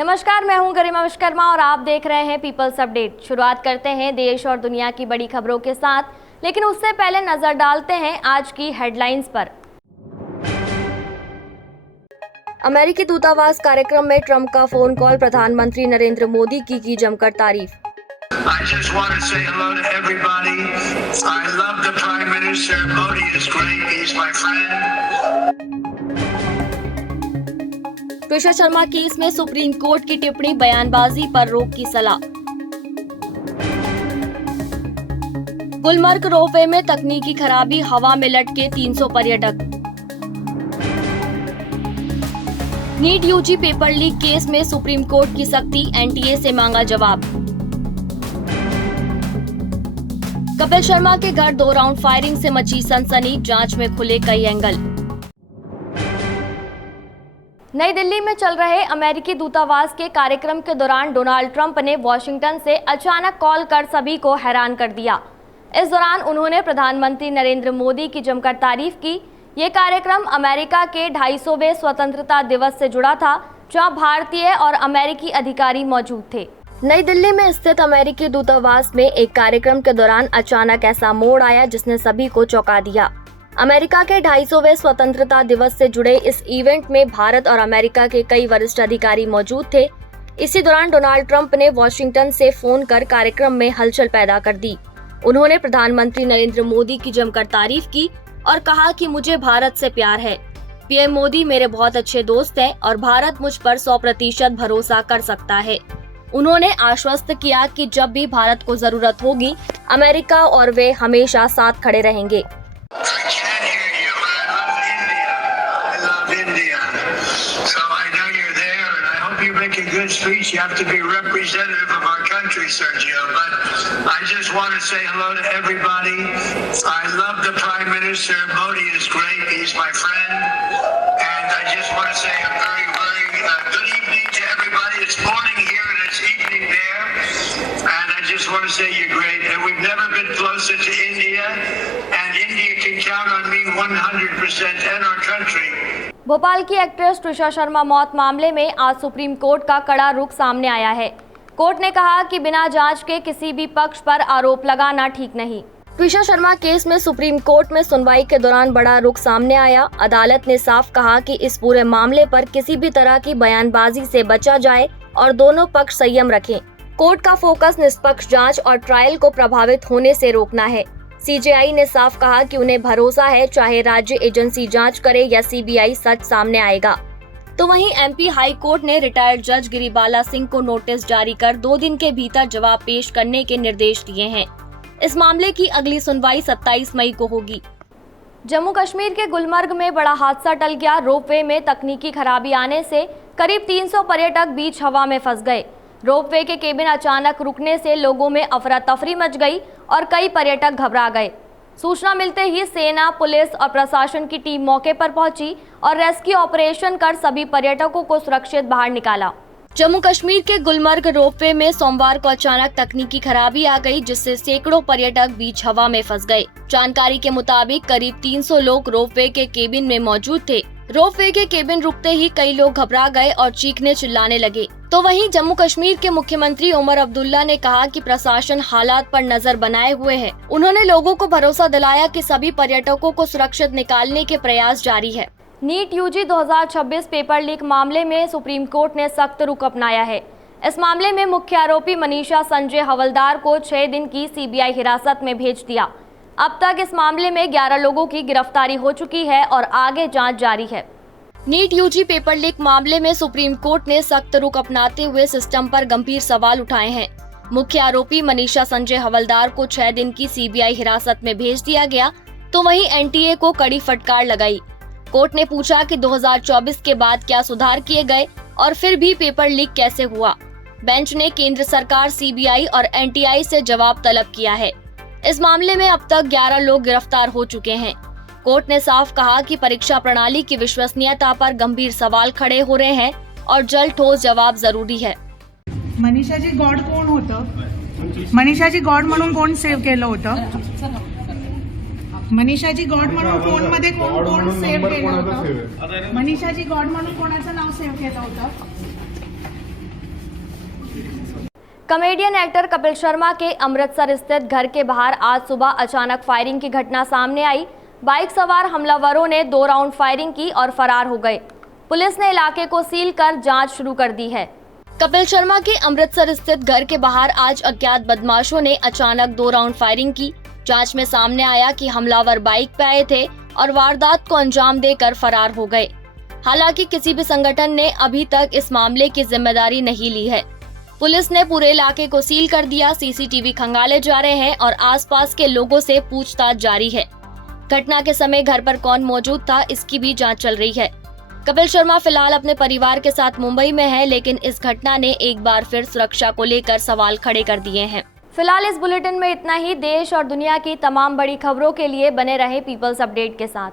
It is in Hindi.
नमस्कार, मैं हूं गरिमा विश्वकर्मा और आप देख रहे हैं पीपल्स अपडेट। शुरुआत करते हैं देश और दुनिया की बड़ी खबरों के साथ, लेकिन उससे पहले नजर डालते हैं आज की हेडलाइंस पर। अमेरिकी दूतावास कार्यक्रम में ट्रंप का फोन कॉल, प्रधानमंत्री नरेंद्र मोदी की जमकर तारीफ। I just want to say hello to everybody. I love the Prime Minister. Modi is great. He's my friend. Tushar Sharma case में सुप्रीम कोर्ट की टिप्पणी, बयानबाजी पर रोक की सलाह। गुलमर्ग रोपवे में तकनीकी खराबी, हवा में लटके 300 पर्यटक। NEET UG paper leak case में सुप्रीम कोर्ट की सख्ती, एनटीए से मांगा जवाब। कपिल शर्मा के घर 2 राउंड फायरिंग से मची सनसनी, जांच में खुले कई एंगल। नई दिल्ली में चल रहे अमेरिकी दूतावास के कार्यक्रम के दौरान डोनाल्ड ट्रंप ने वॉशिंगटन से अचानक कॉल कर सभी को हैरान कर दिया। इस दौरान उन्होंने प्रधानमंत्री नरेंद्र मोदी की जमकर तारीफ की। ये कार्यक्रम अमेरिका के 250वें स्वतंत्रता दिवस से जुड़ा था, जहां भारतीय और अमेरिकी अधिकारी मौजूद थे। नई दिल्ली में स्थित अमेरिकी दूतावास में एक कार्यक्रम के दौरान अचानक ऐसा मोड़ आया जिसने सभी को चौंका दिया। अमेरिका के 250वें स्वतंत्रता दिवस से जुड़े इस इवेंट में भारत और अमेरिका के कई वरिष्ठ अधिकारी मौजूद थे। इसी दौरान डोनाल्ड ट्रंप ने वॉशिंगटन से फोन कर कार्यक्रम में हलचल पैदा कर दी। उन्होंने प्रधानमंत्री नरेंद्र मोदी की जमकर तारीफ की और कहा कि मुझे भारत से प्यार है। पीएम मोदी मेरे बहुत अच्छे दोस्त हैं और भारत मुझ पर 100% भरोसा कर सकता है। उन्होंने आश्वस्त किया कि जब भी भारत को जरूरत होगी, अमेरिका और वे हमेशा साथ खड़े रहेंगे। Make a good speech. You have to be representative of our country, Sergio. But I just want to say hello to everybody. I love the Prime Minister. Modi is great. He's my friend. And I just want to say a very, very good evening to everybody. It's morning here and it's evening there. And I just want to say you're great. And we've never been closer to India. And India can count on me 100% and our country. Bhopal की एक्ट्रेस तुषार शर्मा मौत मामले में आज सुप्रीम कोर्ट का कड़ा रुख सामने आया है। कोर्ट ने कहा कि बिना जांच के किसी भी पक्ष पर आरोप लगाना ठीक नहीं। तुषार शर्मा केस में सुप्रीम कोर्ट में सुनवाई के दौरान बड़ा रुख सामने आया। अदालत ने साफ कहा कि इस पूरे मामले पर किसी भी तरह की बयानबाजी से बचा जाए और दोनों पक्ष संयम रखें। कोर्ट का फोकस निष्पक्ष जाँच और ट्रायल को प्रभावित होने से रोकना है। सीजेआई ने साफ कहा कि उन्हें भरोसा है, चाहे राज्य एजेंसी जांच करे या सीबीआई, सच सामने आएगा। तो वहीं एमपी हाई कोर्ट ने रिटायर्ड जज गिरिबाला सिंह को नोटिस जारी कर 2 दिन के भीतर जवाब पेश करने के निर्देश दिए हैं। इस मामले की अगली सुनवाई 27 मई को होगी। जम्मू कश्मीर के गुलमर्ग में बड़ा हादसा टल गया। रोपवे में तकनीकी खराबी आने से करीब 300 पर्यटक बीच हवा में फंस गए। रोपवे के केबिन अचानक रुकने से लोगों में अफरा तफरी मच गई और कई पर्यटक घबरा गए। सूचना मिलते ही सेना, पुलिस और प्रशासन की टीम मौके पर पहुंची और रेस्क्यू ऑपरेशन कर सभी पर्यटकों को सुरक्षित बाहर निकाला। जम्मू कश्मीर के गुलमर्ग रोपवे में सोमवार को अचानक तकनीकी खराबी आ गई, जिससे सैकड़ों पर्यटक बीच हवा में फंस गए। जानकारी के मुताबिक करीब 300 लोग रोपवे के केबिन में मौजूद थे। रोपवे के केबिन रुकते ही कई लोग घबरा गए और चीखने चिल्लाने लगे। तो वहीं जम्मू कश्मीर के मुख्यमंत्री उमर अब्दुल्ला ने कहा कि प्रशासन हालात पर नजर बनाए हुए है। उन्होंने लोगों को भरोसा दिलाया कि सभी पर्यटकों को सुरक्षित निकालने के प्रयास जारी है। नीट यूजी 2026 पेपर लीक मामले में सुप्रीम कोर्ट ने सख्त रुख अपनाया है। इस मामले में मुख्य आरोपी मनीषा संजय हवलदार को 6 दिन की सीबीआई हिरासत में भेज दिया। अब तक इस मामले में 11 लोगों की गिरफ्तारी हो चुकी है और आगे जांच जारी है। नीट यूजी पेपर लीक मामले में सुप्रीम कोर्ट ने सख्त रुख अपनाते हुए सिस्टम पर गंभीर सवाल उठाए हैं। मुख्य आरोपी मनीषा संजय हवलदार को 6 दिन की सीबीआई हिरासत में भेज दिया गया, तो वहीं एनटीए को कड़ी फटकार लगाई। कोर्ट ने पूछा कि 2024 के बाद क्या सुधार किए गए और फिर भी पेपर लीक कैसे हुआ। बेंच ने केंद्र सरकार, सीबीआई और एनटीआई से जवाब तलब किया है। इस मामले में अब तक 11 लोग गिरफ्तार हो चुके हैं। कोर्ट ने साफ कहा कि परीक्षा प्रणाली की विश्वसनीयता पर गंभीर सवाल खड़े हो रहे हैं और जल्द ठोस जवाब जरूरी है। मनीषाजी गॉड कोण होतं? मनीषाजी गॉड म्हणून कोण सेव्ह केलं होतं? मनीषाजी गॉड म्हणून फोन मध्ये कोण सेव्ह केलं होतं? मनीषाजी गॉड म्हणून कोणाचं नाव सेव्ह केलं होतं? कॉमेडियन एक्टर कपिल शर्मा के अमृतसर स्थित घर के बाहर आज सुबह अचानक फायरिंग की घटना सामने आई। बाइक सवार हमलावरों ने 2 राउंड फायरिंग की और फरार हो गए। पुलिस ने इलाके को सील कर जांच शुरू कर दी है। कपिल शर्मा के अमृतसर स्थित घर के बाहर आज अज्ञात बदमाशों ने अचानक 2 राउंड फायरिंग की। जांच में सामने आया कि हमलावर बाइक पे आए थे और वारदात को अंजाम देकर फरार हो गए। हालांकि किसी भी संगठन ने अभी तक इस मामले की जिम्मेदारी नहीं ली है। पुलिस ने पूरे इलाके को सील कर दिया। सीसीटीवी खंगाले जा रहे हैं और आसपास के लोगों से पूछताछ जारी है। घटना के समय घर पर कौन मौजूद था, इसकी भी जांच चल रही है। कपिल शर्मा फिलहाल अपने परिवार के साथ मुंबई में है, लेकिन इस घटना ने एक बार फिर सुरक्षा को लेकर सवाल खड़े कर दिए हैं। फिलहाल इस बुलेटिन में इतना ही। देश और दुनिया की तमाम बड़ी खबरों के लिए बने रहे पीपल्स अपडेट के साथ।